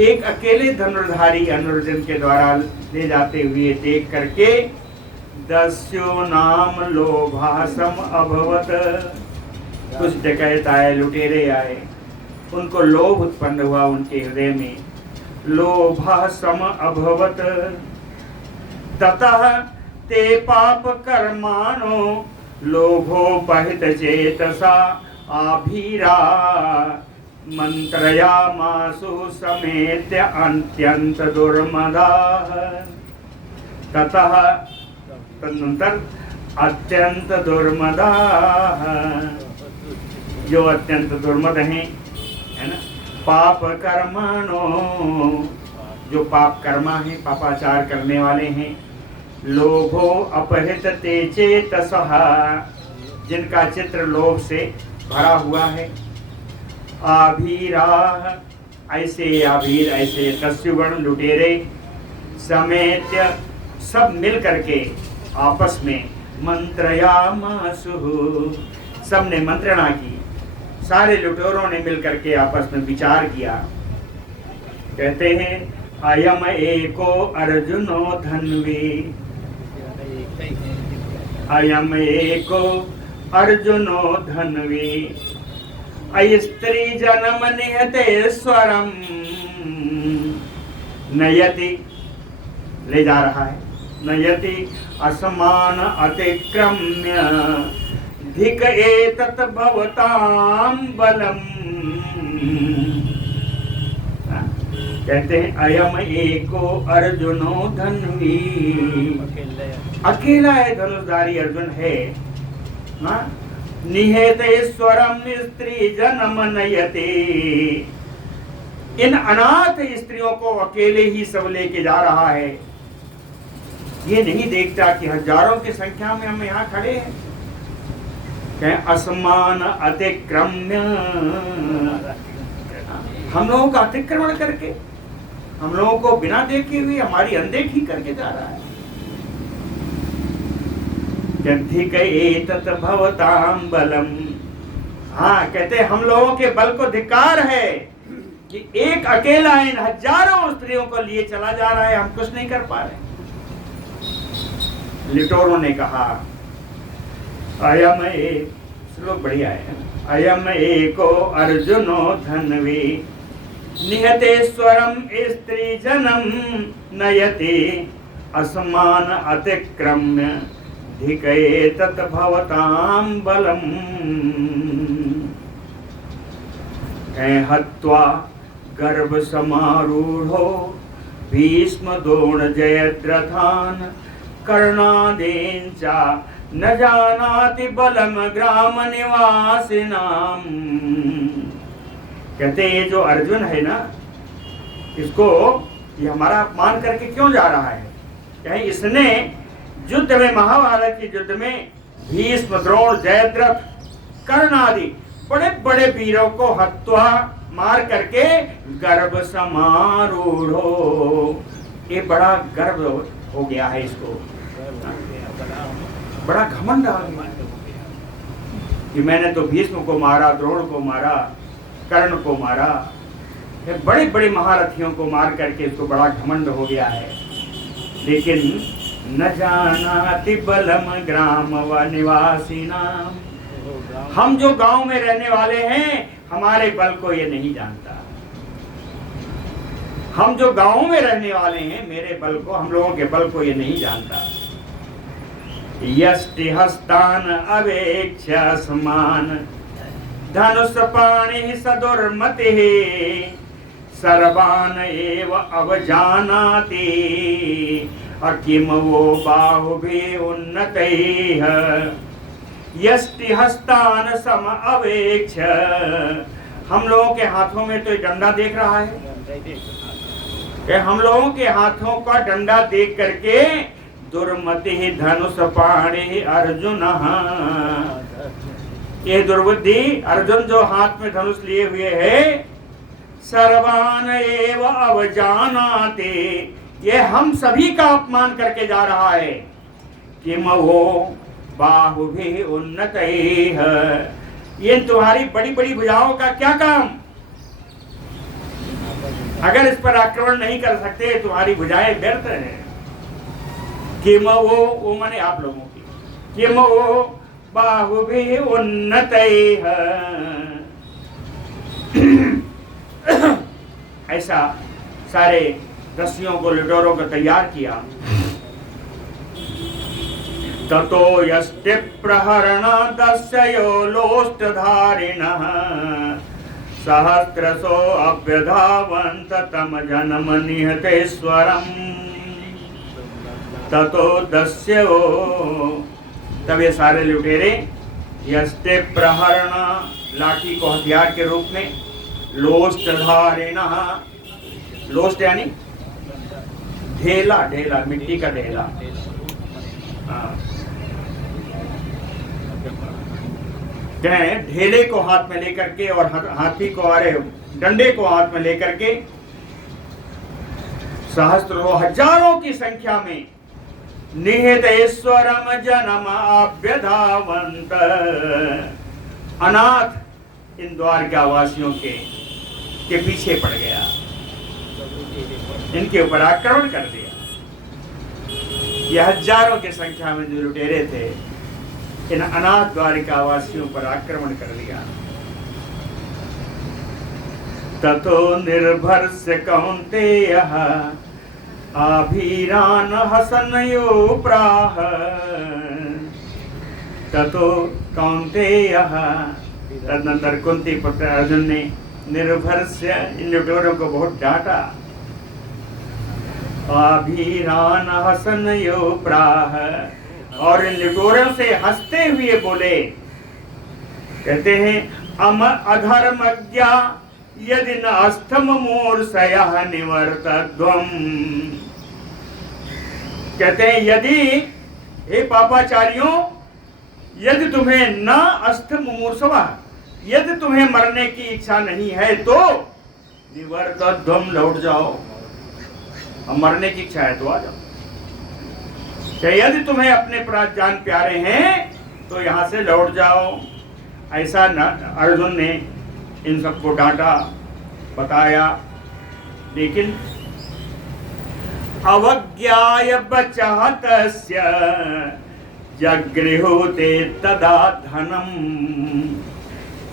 एक अकेले धनुर्धारी अर्जुन के द्वारा ले जाते हुए देख करके दस्यो नाम लोभासम अभवत, कुछ डकैत आए, लुटेरे आए, उनको लोभ उत्पन्न हुआ उनके हृदय में, लोभासम अभवत। ततः ते पाप कर्माणो लोभोपहित चेतसा आभीरा मंत्रयामासु समेत्य अत्यंत दुर्मदाः। ततः तदनंतर अत्यंत दुर्मदाः, जो अत्यंत दुर्मद हैं, है ना, पाप कर्माणो, जो पाप कर्मा है, पापाचार करने वाले हैं, लोभो अपहृत ते चेतसः, जिनका चित्र लोभ से भरा हुआ है, आभीराः, ऐसे आभीर, ऐसे दस्युगण लुटेरे, समेत्य सब मिल करके आपस में मंत्रयामासु, सबने मंत्रणा की, सारे लुटेरों ने मिल करके आपस में विचार किया। कहते हैं अयम एको अर्जुनो धन्वी, अयम एको अर्जुनो धन्वी स्त्री जन्म निहते स्वरम नयति, ले जा रहा है, नयति असमान अतिक्रम्य धिक एतत् भवतां बलम। कहते हैं अयम एको अर्जुनो धन्वी, अकेला है धनुषधारी अर्जुन है, निहतेश्वरम स्त्री जन्म नयते, इन अनाथ स्त्रियों को अकेले ही सब लेके जा रहा है। ये नहीं देखता कि हजारों की संख्या में हम यहाँ खड़े हैं। कहें असमान अतिक्रम्य, हम लोगों का अतिक्रमण करके, हम लोगों को बिना देखे हुए हमारी अनदेखी करके जा रहा है। भवतां बलम, हाँ कहते हम लोगों के बल को धिक्कार है कि एक अकेला इन हजारों स्त्रियों को लिए चला जा रहा है, हम कुछ नहीं कर पा रहे। लिटोरों ने कहा अयम एक, श्लोक बढ़िया है, अयम एको अर्जुनो धन्वी निहतेश्वरम स्त्री जनम नयते असमान अतिक्रम्य धिकये तत् भवतां बलम। हत्वा गर्भ समारूढ़ो भीष्म द्रोण जयद्रथान् कर्णादीन् च न जानाति बलम ग्राम निवासिनाम। कहते हैं ये जो अर्जुन है ना, इसको ये हमारा अपमान करके क्यों जा रहा है? कहीं इसने युद्ध में, महाभारत के युद्ध में भीष्म, द्रोण, जयद्रथ, कर्ण आदि बड़े बड़े वीरों को हत्वा मार करके गर्भ समारूढ़ो, ये बड़ा गर्व हो गया है इसको, बड़ा घमंड आ गया कि मैंने तो भीष्म को मारा, द्रोण को मारा, कर्ण को मारा, बड़े बड़े महारथियों को मार करके इसको बड़ा घमंड हो गया है। लेकिन न जानाति बलम ग्राम व निवासिनाम, हम जो गांव में रहने वाले हैं हमारे बल को ये नहीं जानता। हम जो गांव में रहने वाले हैं मेरे बल को, हम लोगों के बल को ये नहीं जानता। यष्टि हस्तान अवेक्ष्य समान धनुष पाणि सदुर्मति सर्वान एव अवजानाति किम वो बाहुभिः उन्नतैः यष्टि हस्तान सम अवेक्ष्य। हम लोगों के हाथों में तो डंडा देख रहा है कि हम लोगों के हाथों का डंडा देख करके दुर्मति धनुष पाणि अर्जुन, ये दुर्बुद्धि अर्जुन जो हाथ में धनुष लिए हुए है, सर्वान एव अवजानाते, ये हम सभी का अपमान करके जा रहा है। किम वो बाहुभिः उन्नतैः, ये तुम्हारी बड़ी बड़ी भुजाओं का क्या काम? अगर इस पर आक्रमण नहीं कर सकते तुम्हारी भुजाएं व्यर्थ हैं। किम वो माने आप लोगों की, किम वो बाहुभिः उन्नतैः, ऐसा सारे रस्सियों को, लुटेरों को तैयार किया। ततो यष्टि प्रहरण दस्यो लोष्टधारिणः सहस्रशो अभ्यधावन्त तम जन्म निहतेश्वरम्। ततो दस्यो, तब ये सारे लुटेरे यष्टि प्रहरण, लाठी को हथियार के रूप में, लोष्टधारिणः, लोष्ट यानी ढेला, ढेला मिट्टी का ढेला, ढेले को हाथ में लेकर के और हाथी को, अरे डंडे को हाथ में लेकर के सहस्त्रों, हजारों की संख्या में निहतेश्वरम जन्म अभ्यधावन्त, अनाथ इन द्वारका वासियों के पीछे पड़ गया, इनके ऊपर आक्रमण कर दिया। ये हजारों की संख्या में जो लुटेरे थे, इन अनाथ द्वारिका वासियों पर आक्रमण कर दिया। ततो निर्भर्ष्य कौन्तेयः आभीरान हसनयो प्राह। ततो कौन्तेयः, तदनंतर कुंती पुत्र अर्जुन ने निर्भर्ष्य, इन लुटेरों को बहुत डांटा। आभीरान हसनयो प्राह, और इन लुटेरों से हंसते हुए बोले, कहते हैं अम अधर्मज्ञा यदि न अस्थम मूर्छया निवर्तध्वम्। कहते हैं यदि, हे पापाचारियों, यदि तुम्हें न अस्थम मूर्छया, यदि तुम्हें मरने की इच्छा नहीं है तो निवर्तध्वम्, लौट जाओ। अब मरने की इच्छा है तो आ जाओ। यदि तुम्हें अपने प्राण जान प्यारे हैं तो यहाँ से लौट जाओ। ऐसा अर्जुन ने इन सबको डांटा, बताया, लेकिन अवज्ञाय बचः तस्य जगृहूते तदा धनम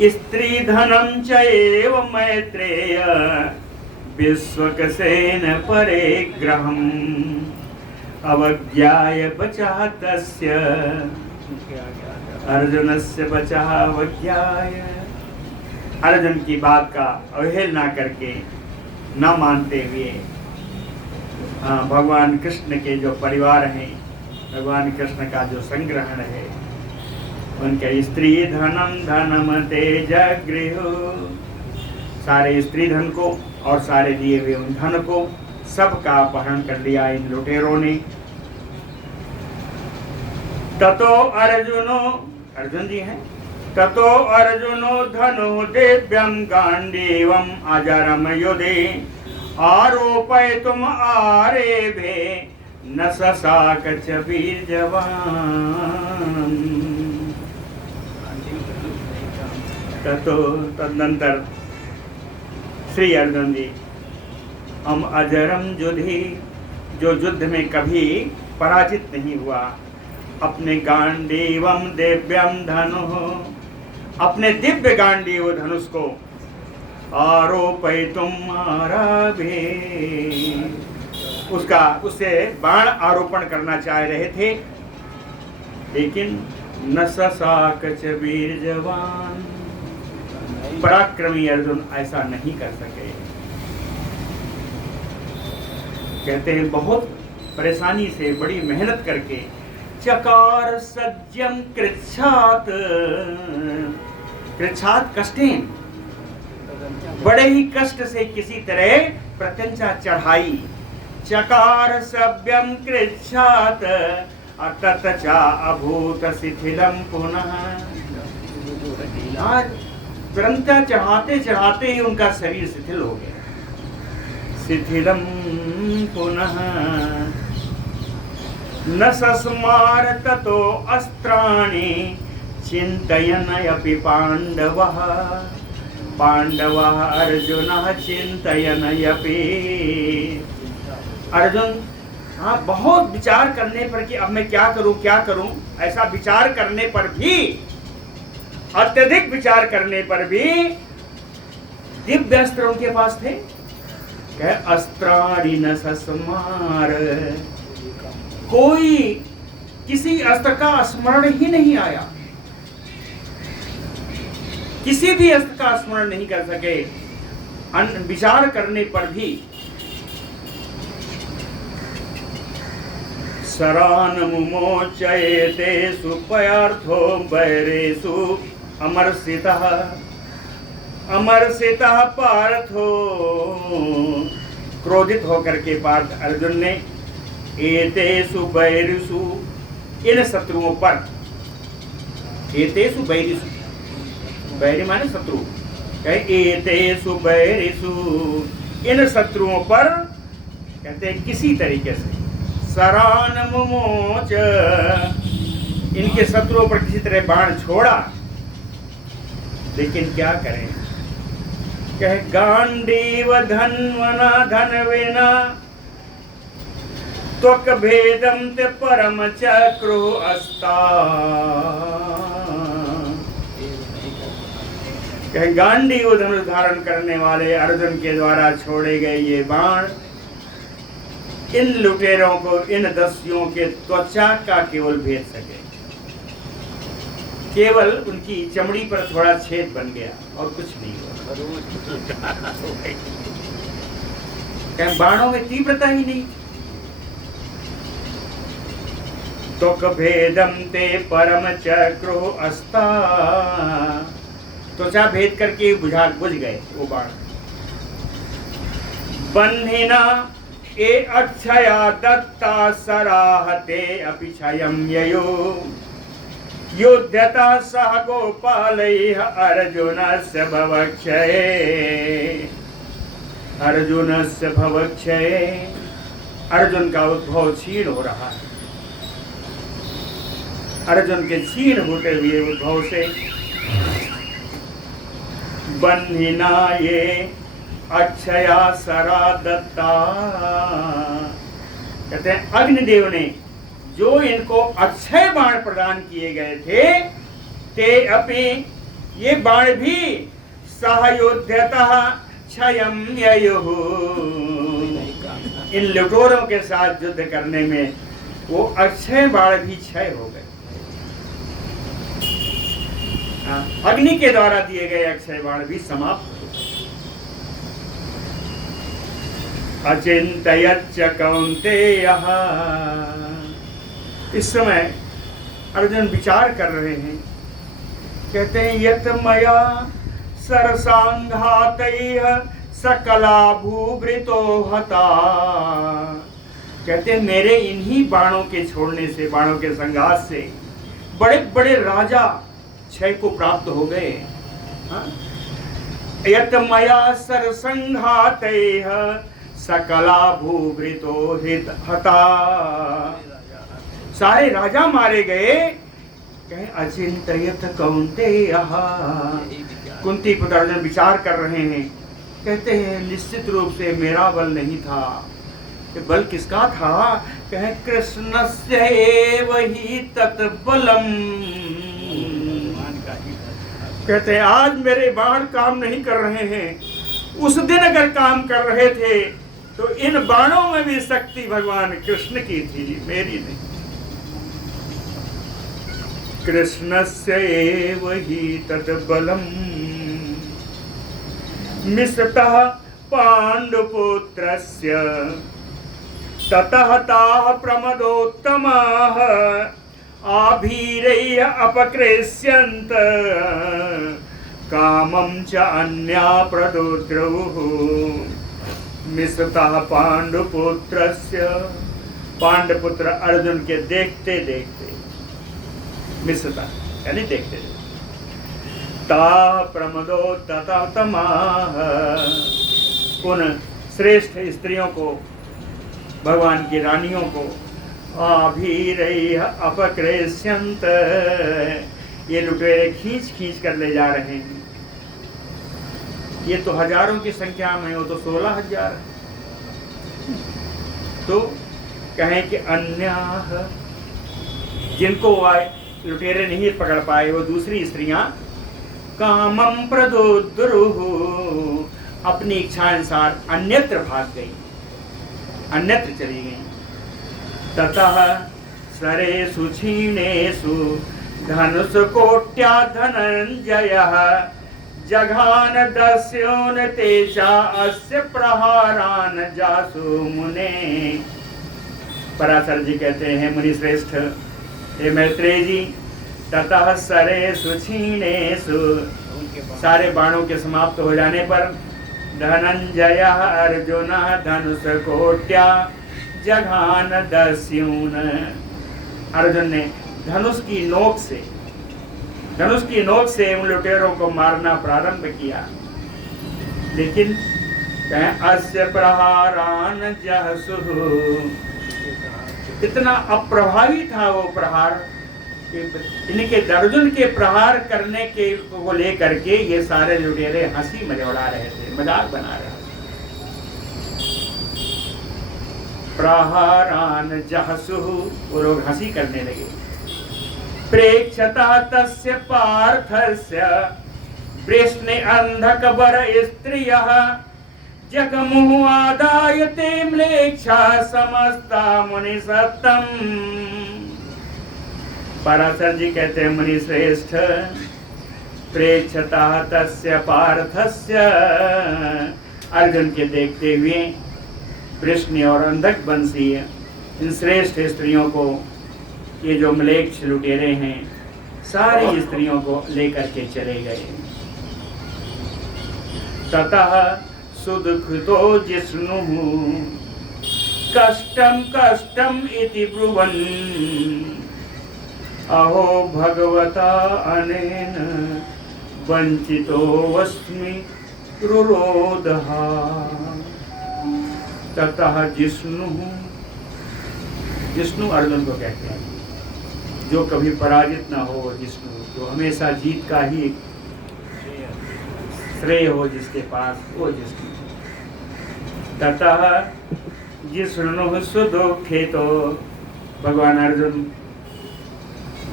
स्त्री धनम चैव मैत्रेय विश्वक्सेन परिग्रहम्। अवज्ञाय बचः तस्य, अर्जुनस्य बचः अवज्ञाय, अर्जुन की बात का अवहेलना करके, न मानते हुए, भगवान कृष्ण के जो परिवार हैं भगवान कृष्ण का जो संग्रहण है, उनके स्त्री धनम धनम तेज गृह, सारे स्त्री धन को और सारे दिए हुए उन धन को सबका अपहरण कर लिया इन लुटेरों ने। ततो अर्जुनो, अर्जुन जी हैं, ततो अर्जुनो धनु दिव्यम गांडीवम अजरम युधे आरोपयितुम आरेभे न ससाक च वीर जवान। ततो तदनंतर श्री अर्जुन जी हम अजरम युधि, जो युद्ध में कभी पराजित नहीं हुआ, अपने गांडीवम दिव्यम धनु, अपने दिव्य गांडीव धनुष को आरोपयितुम आरभे, उससे बाण आरोपण करना चाह रहे थे, लेकिन न ससाक च वीर जवान, पराक्रमी अर्जुन ऐसा नहीं कर सके। कहते हैं बहुत परेशानी से, बड़ी मेहनत करके, चकार सज्जम कृच्छात, कृच्छात कष्टेन, बड़े ही कष्ट से किसी तरह प्रत्यंचा चढ़ाई, चकार सभ्यम कृच्छात अततचा अभूत शिथिलम पुनः, आज प्रत्यंचा चढ़ाते चढ़ाते ही उनका शरीर शिथिल हो गया, शिथिलम पुनः न सस्मार ततो अस्त्राणि चिन्तयन् अपि पांडवः, पांडवः अर्जुनः चिन्तयन् अपि, अर्जुन हाँ बहुत विचार करने पर कि अब मैं क्या करूं, ऐसा विचार करने पर भी, अत्यधिक विचार करने पर भी दिव्य अस्त्र उनके पास थे। कह अस्त्राणि न सस्मार, कोई किसी अस्त्र का स्मरण ही नहीं आया, किसी भी अस्त्र का स्मरण नहीं कर सके विचार करने पर भी। शरान मुमोचयते सुपयार्थो वैरेषु अमर्षितः, अमर्षितः पार्थो, क्रोधित होकर के पार्थ अर्जुन ने एतेषु वैरिषु, इन शत्रुओं पर, एतेषु वैरिषु, वैरी माने शत्रु, कहे एतेषु वैरिषु, इन शत्रुओं पर कहते हैं किसी तरीके से, सरान मुमोच, इनके शत्रुओं पर किसी तरह बाण छोड़ा, लेकिन क्या करें, कह गांडीव धन्वना धनवेना त्वक भेदम ते परम चक्रो अस्ता, कह गांडीव धनुष धारण करने वाले अर्जुन के द्वारा छोड़े गए ये बाण इन लुटेरों को, इन दस्युओं के त्वचा का केवल भेद सके, केवल उनकी चमड़ी पर थोड़ा छेद बन गया और कुछ नहीं हुआ। बाणों में तीव्रता ही नहीं। तो भेदम ते परम चक्रो अस्ता, त्वचा भेद करके बुझ गए वो बाण। बन्हिना ए अक्षया दत्ता सराहते अपि क्षयं ययो, युध्यता सह गोपालैः अर्जुनस्य भवक्षये, अर्जुनस्य भवक्षये, अर्जुन का उद्भव क्षीण हो रहा है। अर्जुन के क्षीण होते हुए उद्भव से बन्हिना ये अक्षया सरा दत्ता, कहते हैं अग्निदेव ने जो इनको अक्षय बाण प्रदान किए गए थे, ते अपि, ये बाण भी सहयोध्यतः क्षयं ययुः, इन लुटेरों के साथ युद्ध करने में वो अक्षय बाण भी क्षय हो गए। अग्नि के द्वारा दिए गए अक्षय बाण भी समाप्त हो गए। अचिंतयच्च कौन्तेयः, इस समय अर्जुन विचार कर रहे हैं, कहते हैं यत मया सरसांघातैः सकला भूभृतो हता। कहते हैं मेरे इन्हीं बाणों के छोड़ने से, बाणों के संघात से बड़े बड़े राजा क्षय को प्राप्त हो गए। हाँ? यत मया सरसंघातैः सकला भूभृतो हता। सारे राजा मारे गए। कहे अचिंतयत कौन्तेयः। कुंती पुत्र अर्जुन विचार कर रहे हैं, कहते हैं निश्चित रूप से मेरा बल नहीं था। बल किसका था? कहे कृष्णस्य एव हि तत्बलम्। कहते हैं आज मेरे बाण काम नहीं कर रहे हैं। उस दिन अगर काम कर रहे थे तो इन बाणों में भी शक्ति भगवान कृष्ण की थी, मेरी नहीं। कृष्णस्य एव हि तत्बलम् मिश्रतः पाण्डुपुत्रस्य ततः ताः प्रमदोत्तमाः आभीरैः अपकृष्यन्त कामं च अन्या प्रदुद्रवुः। मिश्रतः पाण्डुपुत्रस्य, पांडुपुत्र अर्जुन के देखते देखते, मिश्रता यानी देखते देखते, ता प्रमदो तथा तमाह, उन श्रेष्ठ स्त्रियों को, भगवान की रानियों को आभीरैः अपकृष्यन्त, ये लुटेरे खींच खींच कर ले जा रहे हैं। ये तो हजारों की संख्या में, वो तो 16,000 है। तो कहें कि अन्य जिनको लुटेरे नहीं पकड़ पाए, वो दूसरी स्त्रियां कामं प्रदुद्रुः, अपनी इच्छा अनुसार अन्यत्र भाग गई, अन्यत्र चली गई। ततः सरेषु क्षीणेषु धनुषकोट्या धनंजयः जघान दस्योन तेजा अस्य प्रहारान जासु मुने। पराशर जी कहते हैं मुनि श्रेष्ठ, हे मैत्रेय जी, ततः सरेषु क्षीणेषु, सारे बाणों के समाप्त हो जाने पर धनंजय अर्जुन धनुषकोट्या जघान दस्यून, अर्जुन ने धनुष की नोक से उन लुटेरों को मारना प्रारंभ किया। लेकिन अस्य प्रहारान जहसुः, इतना अप्रभावी था वो प्रहार, इनके अर्जुन के प्रहार करने के को लेकर के ये सारे लुटेरे हंसी मजा रहे थे, मजाक बना रहे थे। प्रहारान जहसुः, वो लोग हंसी करने लगे। प्रेक्षता तस्य पार्थस्य वृष्णे अंधकबर स्त्रियः जगमुः आदाय ते म्लेच्छा समस्ता मुनि सत्तम। पराशर जी कहते हैं मुनि श्रेष्ठ, प्रेक्षता तस्य पार्थस्य, अर्जुन के देखते हुए वृष्णि और अंधक बंसी इन श्रेष्ठ स्त्रियों को, ये जो म्लेच्छ लुटेरे हैं, सारी स्त्रियों को लेकर के चले गए। ततः सुदुःखितो जिष्णुः कष्टं कष्टं इति ब्रुवन् अहो भगवता अनेन वंचितोऽस्मि रुरोधः। ततः जिष्णु अर्जुन को कहते हैं, जो कभी पराजित ना हो, जिष्णु जो हमेशा जीत का ही श्रेय हो जिसके पास, वो जिष्णु। ततः जिष्णु सुदुःखितो, भगवान अर्जुन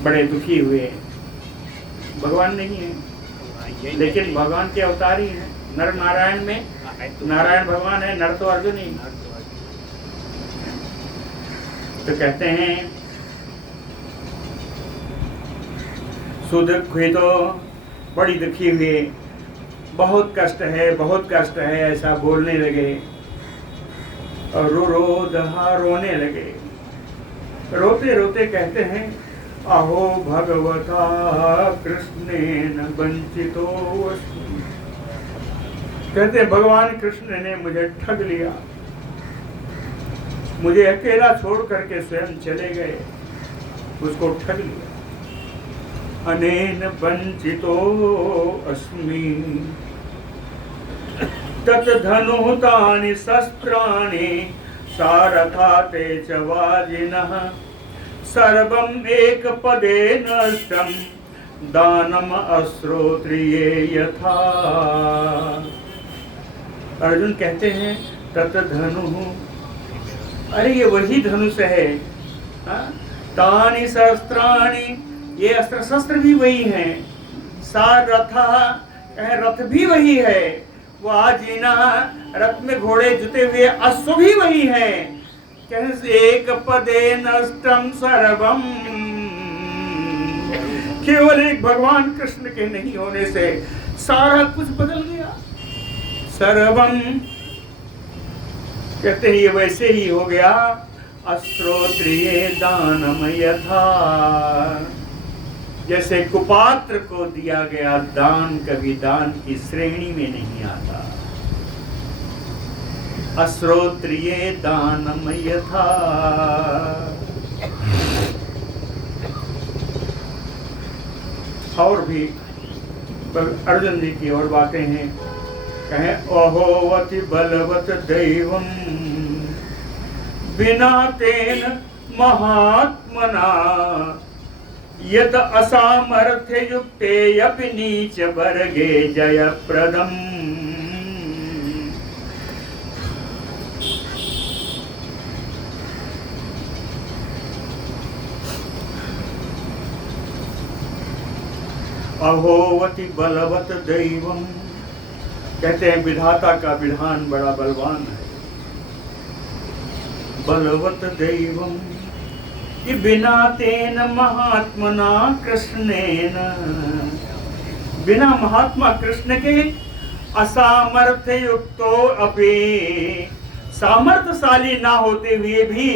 बड़े दुखी हुए। भगवान नहीं है, लेकिन भगवान के अवतार ही है। नर नारायण में नारायण भगवान है, नर तो अर्जुन ही। तो कहते हैं सुदुःखितो, बड़ी दुखी हुए, बहुत कष्ट है, बहुत कष्ट है, ऐसा बोलने लगे। और रुरोधः, रोने लगे। रोते रोते कहते हैं, अहो भगवता कृष्णेन वंचितो अस्मि। कहते हैं भगवान कृष्ण ने मुझे ठग लिया, मुझे अकेला छोड़ करके स्वयं चले गए, उसको ठग लिया। अनेन वंचितो अस्मि तत् धनुतानि शस्त्राणि सारथा ते च वाजिनः सर्वम् एकपदे नष्टं दानम अश्रोत्रिये यथा। अर्जुन कहते हैं तत् धनु, अरे ये वही धनुष है। तानि शस्त्राणि, ये अस्त्र शस्त्र भी वही हैं। सारथा, रथ भी वही है। वाजिना, रथ में घोड़े जुते हुए अश्व भी वही है। एक पदे नष्टम सर्वम, केवल एक भगवान कृष्ण के नहीं होने से सारा कुछ बदल गया। सर्वम कहते हैं ये वैसे ही हो गया, अश्रोत्रिये दानम यथा, जैसे कुपात्र को दिया गया दान कभी दान की श्रेणी में नहीं आता। अश्रोत्रिये दानम यथा। और भी अर्जुन जी की और बातें हैं। कहें अहोवति बलवत दैवम बिना तेन महात्मना यत असामर्थ्य युक्ते अपि नीच वर्गे जयप्रदम। अहोवति बलवत दैवम, कहते हैं विधाता का विधान बड़ा बलवान है। बलवत दैवम कि बिना तेन महात्मना कृष्णेन, बिना महात्मा कृष्ण के असामर्थ्य युक्तो अपि, सामर्थ्यशाली ना होते हुए भी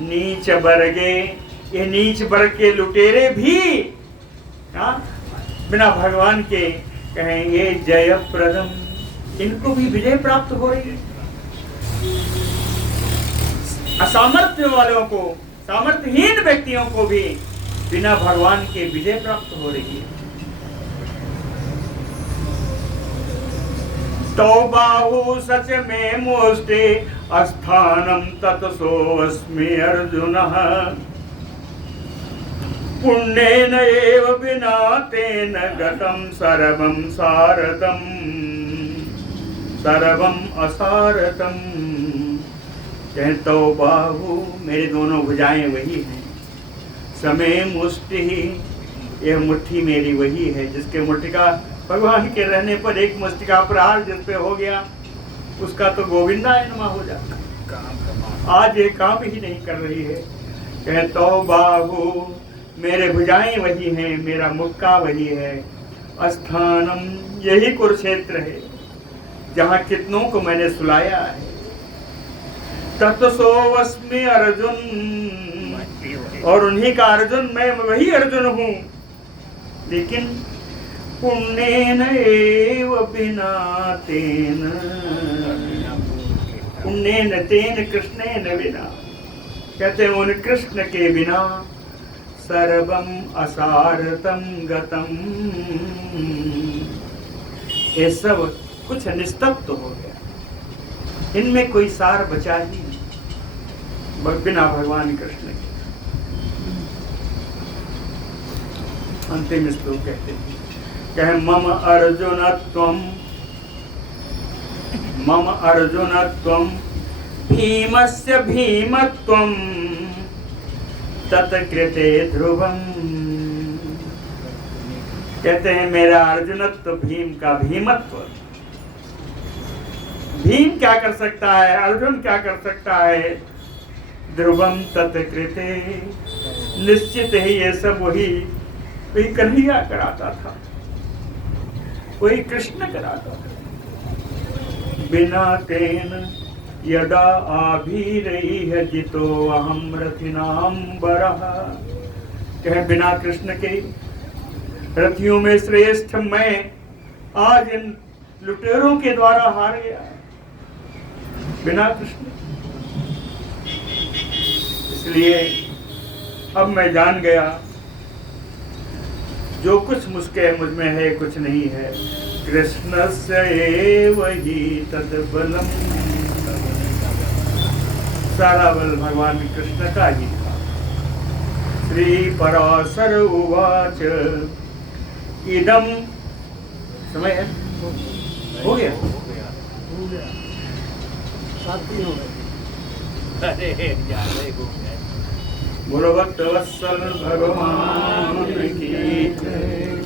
नीच वर्गे, ये नीच वर्ग के लुटेरे भी बिना भगवान के कहेंगे जयप्रदम, इनको भी विजय प्राप्त हो रही है। असामर्थ्य वालों को, सामर्थ्यहीन व्यक्तियों को भी बिना भगवान के विजय प्राप्त हो रही है। तो बाहु सच में मोष्टे अस्थानम तत्सोऽस्मि अर्जुनः पुण्येन एव विना तेन गतं सर्वं सारथं सर्वं असारथं। कहतो बाहु, मेरे दोनों भुजाएं वही हैं। समय मुष्टि, यह मुट्ठी मेरी वही है जिसके मुट्ठी का भगवान के रहने पर एक मुष्टि का अपराध जिस पे हो गया उसका तो गोविंदाय नमः हो जाता। आज ये काम ही नहीं कर रही है। कहतो बाहु, मेरे भुजाएं वही हैं, मेरा मुक्का वही है। अस्थानम, यही कुरुक्षेत्र है जहाँ कितनों को मैंने सुलाया है। तत्सोऽस्मि अर्जुन, और उन्हीं का अर्जुन, मैं वही अर्जुन हूँ। लेकिन पुण्येन एव बिना तेन, पुण्येन तेन कृष्णेन बिना, कहते हैं उन कृष्ण के बिना सर्वम असारतम गतम, ये सब कुछ निस्तब्ध हो गया, इनमें कोई सार बचा ही नहीं बिना भगवान कृष्ण के। अंतिम श्लोक कहते हैं, कहे मम अर्जुनत्वं भीमस्य भीमत्वं तत्कृते ध्रुवम। कहते हैं मेरा अर्जुनत्व भीम का भीमत्व। भीम क्या कर सकता है, अर्जुन क्या कर सकता है। ध्रुवम तत्कृते, निश्चित ही ये सब वही कन्हैया कराता था, वही कृष्ण कराता था। बिना तेन यदा आभिरैह जितो अहम रथिनाम बरह। कह बिना कृष्ण के रथियों में श्रेष्ठ मैं आज इन लुटेरों के द्वारा हार गया, बिना कृष्ण। इसलिए अब मैं जान गया जो कुछ मुझके मुझ में है कुछ नहीं है। कृष्णस्य एव हि तद् बलम्। सारा बल भगवान कृष्ण का ही था। श्री पराशर उवाच इदम। समय है, हो गया। अरे जा रहे हो गए। बोलो भक्त वत्सल भगवान की जय।